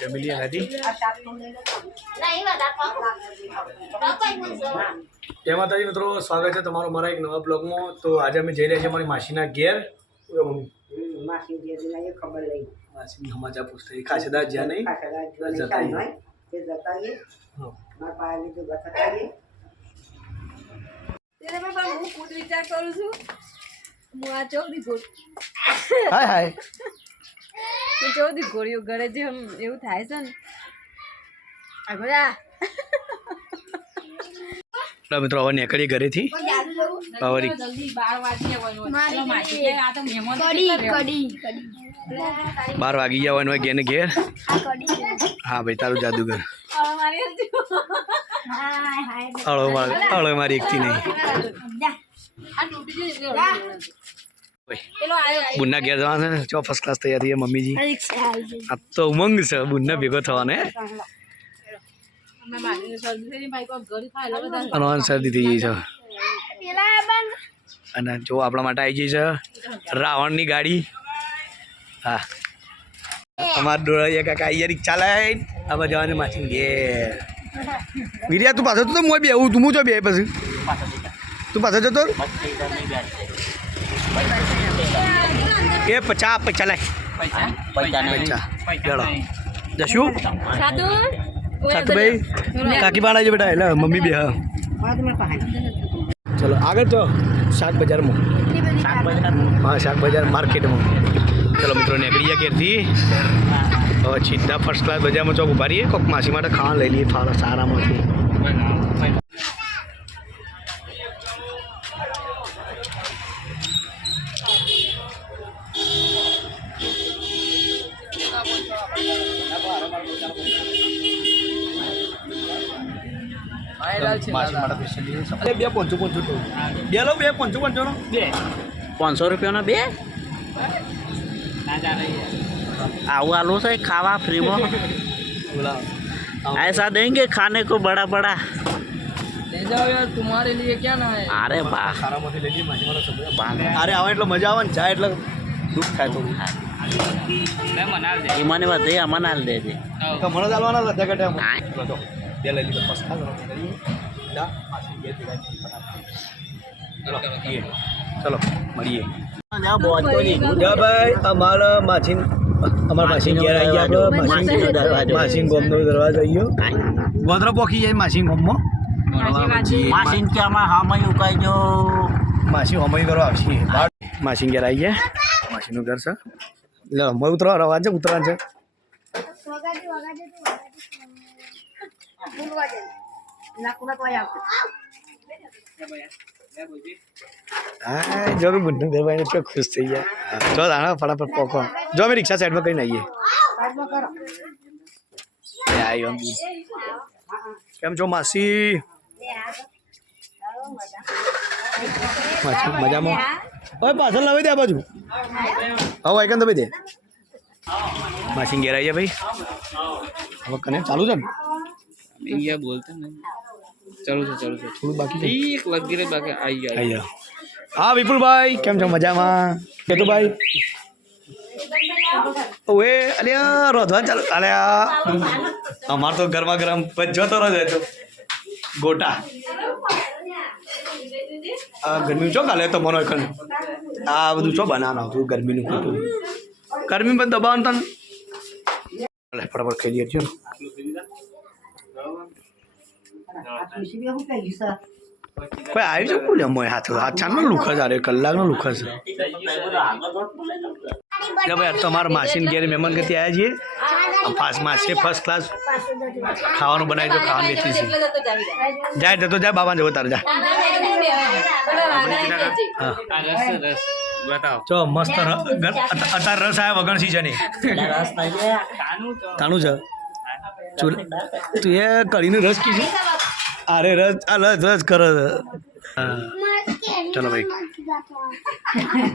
જમીલી હતી જય માતાજી મિત્રો, સ્વાગત છે તમારું મારા એક નવા બ્લોગમાં। તો આજે અમે જઈ રહ્યા છીએ મારી માસીના ઘેર। માસી ખબર લઈ માસી સમાચાર પૂછતા ખાસેદાર જ્યાં નહીં વિચાર કરું છું હું આ ચોથી હાય હાય ચોથી ગોળીઓ ઘરે જે એવું થાય છે ને આગળ મિત્રો હવે નીકળી ઘરેથી 12 વાગી જવાનું હોય ઘેર ને ઘેર। હા ભાઈ તારું જાદુગર હળો મારી એકથી નહીં બુનના ઘેર જવાના છે। ચો ફર્સ્ટ ક્લાસ તૈયાર થઈ મમ્મીજી। આ તો ઉમંગ છે બુનને ભેગો થવાનો। શરદી થઈ ગઈ છે અને જો આપણા માટે આવી ગઈ છે રાવણની ગાડી। હા અમારા ડોળિયા કાકા અહીંયા રિક્ષા લઈને આમાં જવાની માછી ઘેર। વીર્યા તું પાછો તો હું બે આવું તું જો બે પછી તું પાછો જતો એ 50 પૈસા લાય પૈસા જશું સાતુભાઈ કાકી બાળા છે બેટા એટલે મમ્મી બે હા ચલો આગળ તો શાક બજારમાં હા શાક બજાર માર્કેટમાં। ચલો મિત્રો નીકળી ગયા ઘેરથી હવે સીધા ફર્સ્ટ ક્લાસ બજારમાં ચોક ઉભા રહીએ કોઈક માસી માટે ખાવા લઈ લઈએ ફાળા સારામાંથી। બે 500 બે લો બે 500 નો 500 રૂપિયાનો બે આવું आलू से खावा फ्री में ऐसा देंगे खाने को बड़ा बड़ा ले जाओ यार तुम्हारे लिए क्या ना है। अरे वाह अरे आवे એટલે મજા આવે ને જાય એટલે દુઃખ થાય થોડું એ મને વધે અમને દે દે તો મને ચાલવાના લધા કટે તો બે લઈ લીધો પસ્તા કરો જા માસી બે ચલો મળીએ જા ભાઈ અમારા માછી ઘેર આવી ગયા માસી ગોમનો દરવાજો આવ્યો ગોધરો પોખી જાય માસી ગોમમાં માસીન કે આમાં હામય ઉકાઈ જો માસી હમઈ કરવા આવશે માસી ઘેર આવી ગયા માસીનું ઘર છે લે મય ઉતરો રવા છે ઉતરાન છે હા જરૂર બંને દરવાઈને એટલો ખુશ થઈ ગયા જો દાણા ફટાફટ પોકો જો અમે રિક્ષા સાઈડમાં કરીને આવીએ આવ્યો કેમ છો માસી મજામાં હવે પાછળ લાવી દે આ બાજુ હવે આઈકન તો ભાઈ દે માસી ઘેર આવીએ ભાઈ હવે કને ચાલુ છે ને ये बोलते हैं चलो થોડું બાકી છે एक लग गए बाकी आई આયા હા વિપુલભાઈ કેમ છો મજામાં કેતુભાઈ ઓએ અલ્યા રોધવા ચાલુ અલ્યા અમાર તો ગરમા ગરમ જોતો રહે તો ગોટા આ ગરમી ચો કાલે તો મનો ખન આ બધું ચો બનાવવાનું આવતું ગરમીનું ખોટું ગરમી પર દબાવવાનું તન ફટાફટ ખાઈ લઈએ છીએ ભાઈ આવી જાવ બોલે મોય હાથ ચાનો લુખ જ અરે કલાકનો લુખ છે ભાઈ તમારા માસીને ઘેર મહેમાન ગતિ આવ્યા છીએ માસી ફર્સ્ટ ક્લાસ ખાવાનું બનાવી દો ખાવાનું લેતી છે જાય જતો જાય બાબા જવો તારે જા बताओ ચો મસ્ત અત્યારે રસ આવ્યા વગણસી છે ને તાનું છે તું એ કઢીનો રસ કીધું અરે રસ આ રસ કરો ચલો ભાઈ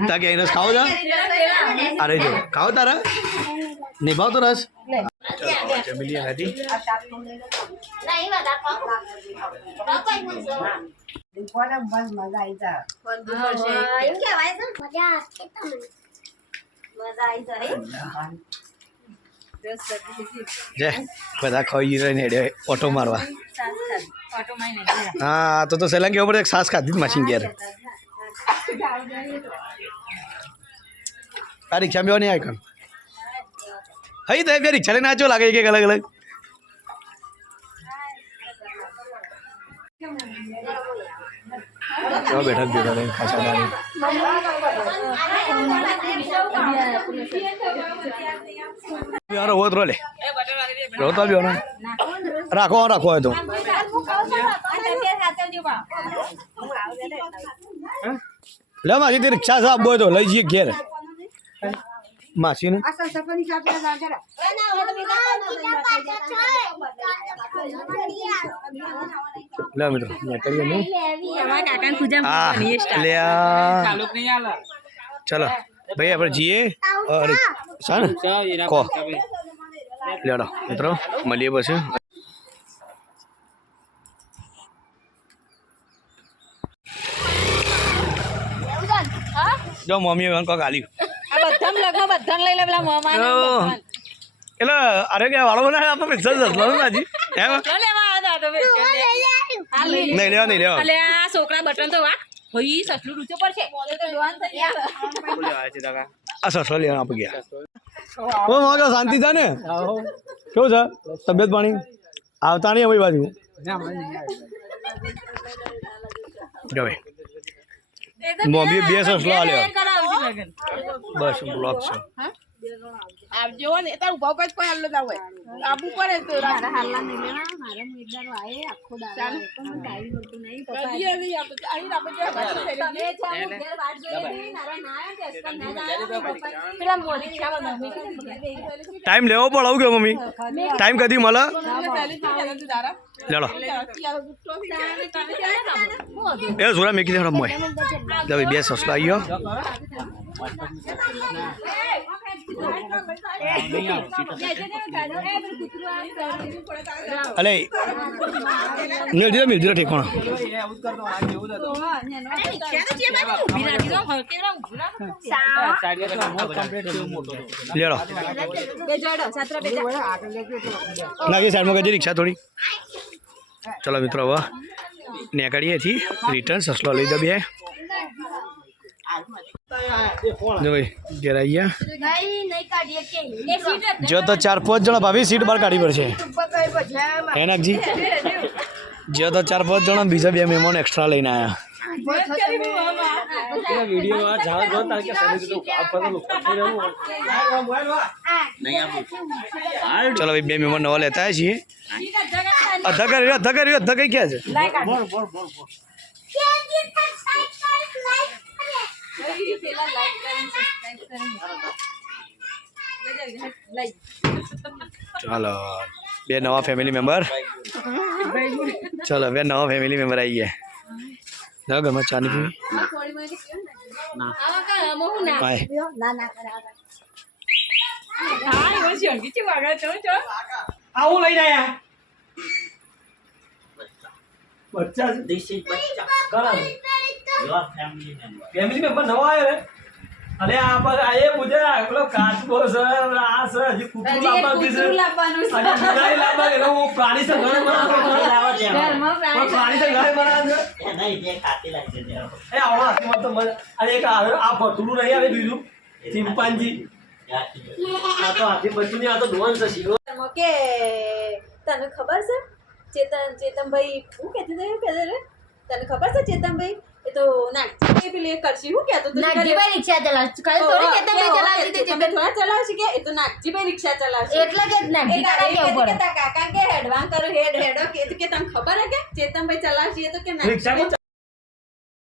તાકે અહીં રસ ખાવો જા અરે જો ખાવો તારા નિભાવ તો રસ જમીલી હતી જય બધા ખાઈ રહીને હેડે ઓટો મારવા. હા તો સહેલા કેવું પડે સાસ ખાધી જ માસી ઘેર. આ રિક્ષા બેવા નહીં આઈકન હઈ તો બે રિક્ષા લઈને નાચો લાગે એક અલગ અલગ. કેવા બેઠા બેઠા લઈને ખાસા દાણી. યાર હોત રો લે રોતા બી ને રાખો હોય તો લે માસી તે રિક્ષા સાહેબ બોય તો લઈ જઈએ ઘેર માસી ને. લે મિત્રો નીકળીએ ને. ચલો ભાઈ આપણે જઈએ સા ને કહો લેડો મિત્રો મળીએ પછી. જો મમ્મી કોક આલ્યું એટલે અરે કે વાળો બનાવે આપણે પૈસા જતો નાજી એમ નહીં લેવા છોકરા બટન તો વાહ હોઈ સસલું રૂચો પડશે આ સસલો લેવા આપણે ગયા. ઓ મોજો શાંતિ છે ને કેવું છે તબિયત પાણી આવતા નહીં અમારી બાજુ ગમે મોબી બે સસલો આલ્યો બસ બ્લોક છે. આવજો ને તાર ઉભા ઉપર કોઈ હાલ ના હોય આબુ પડે તો હાલા નહીં લેવા મારા મુઈદારો આયે આખો દાડો તો મને ટાઈમ મળતો નહીં પપ્પા કદી આવી આપ અહીં આપણે જે તમે છે ઘેર વાટ જોઈ નારા ના આવે કે ના જાય પપ્પા પેલા મોરી ખાવા મમ્મી ટાઈમ લેવો પડે આવું કે મમ્મી ટાઈમ કદી મળે લેડો એ જોરા મેકી દે રમવાય હવે બે સસલા આવ્યો અલે મિલ દીધો ઠીકોણા લેડો નાખી સાઈડમાં કદી રિક્ષા થોડી. ચલો મિત્રો હવે નીકળીએ છીએ રિટર્ન સસલો લઈ દે બે જો ભાઈ ઘેર આવી ગયા જો તો 4-5 જણા ભાભી સીટ બહાર કાઢી પડશે હે નાગજી જો તો 4-5 જણા બીજા બે મહેમાન એક્સ્ટ્રા લઈને આવ્યા. ચલો ભાઈ બે મહેમાન નવા લેતા છીએ. અધા કઈ ક્યાં છે ચાલો બે નવા ફેમિલી મેમ્બર ચલો બે નવા ફેમિલી મેમ્બર આવી ગયા ઘરમાં ચા ની પીવી આવું લઈ રહ્યા બચ્ચા ફેમિલી મેમ્બર નવો આવ્યો રે અરે આ પર આયે મુજે પેલો કાચબો સર આ સર હજી કુકુ લાવવાનું છે અને મુદાઈ લાવવા કે હું પ્રાણી સે ઘર બનાવવા ઘરમાં પ્રાણી સે ઘર બનાવવા એ નહીં જે ખાતી લાગે છે એ આવડો હાથમાં તો મને અરે એક આ ભટુલું નહીં આવે બીજું ચિંપાંજી આ તો હાથી બચ્ચું ની આ તો ડોન છે શીરો કે તને ખબર છે ચેતનભાઈ હું કહેતી હતી તને ખબર છે ચેતનભાઈ એ તો નાગજી પેલી કરશી હું કહેતો તો નાગજીભાઈ રિક્ષા ચલાવશે કઈ થોડી ચેતનભાઈ ચલાવશે તે ચેતન થોડા ચલાવશે કે એ તો નાગજીભાઈ રિક્ષા ચલાવશે એટલે કે નાગજી કાકા કેવું પડે કાકા કે હેડવાન કરો હેડો કે તને ખબર હે કે ચેતનભાઈ ચલાવશે એ તો કે રિક્ષા